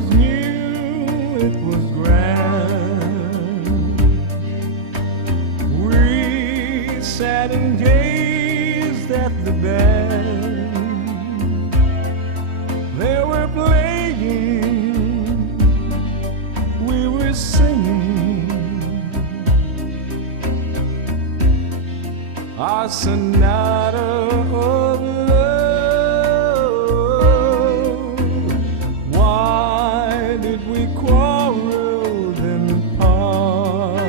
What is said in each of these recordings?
was new, it was grand. We sat and gazed at the band. They were playing, we were singing our sonata of love. Why did we quarrel then part?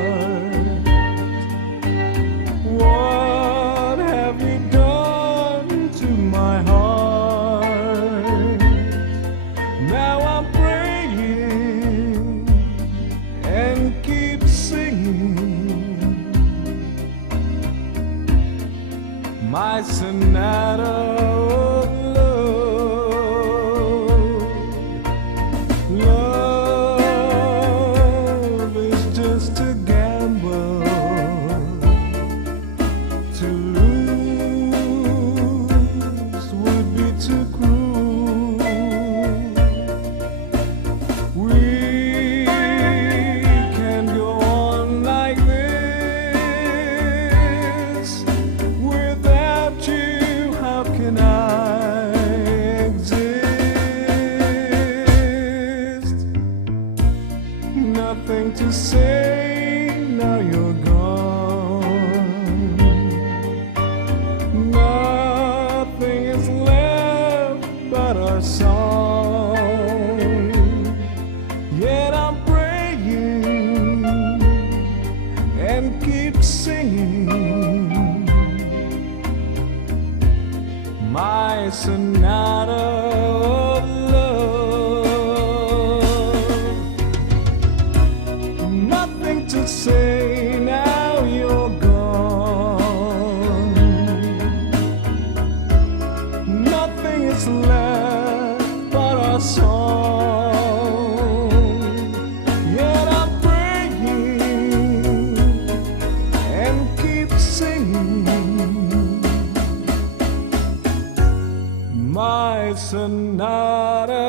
What have you done to my heart? Now I'm praying and keep singing my sonata of love. Love is just a gamble. To lose would be too cruel. We can't go on like this without you. How can I exist? Nothing to say, now you're gone. Nothing is left but our song. Yet I'm praying and keep singing my sonata of love. Nothing to say, now you're gone. Nothing is left but our song. Yet I'm praying and keep singing my sonata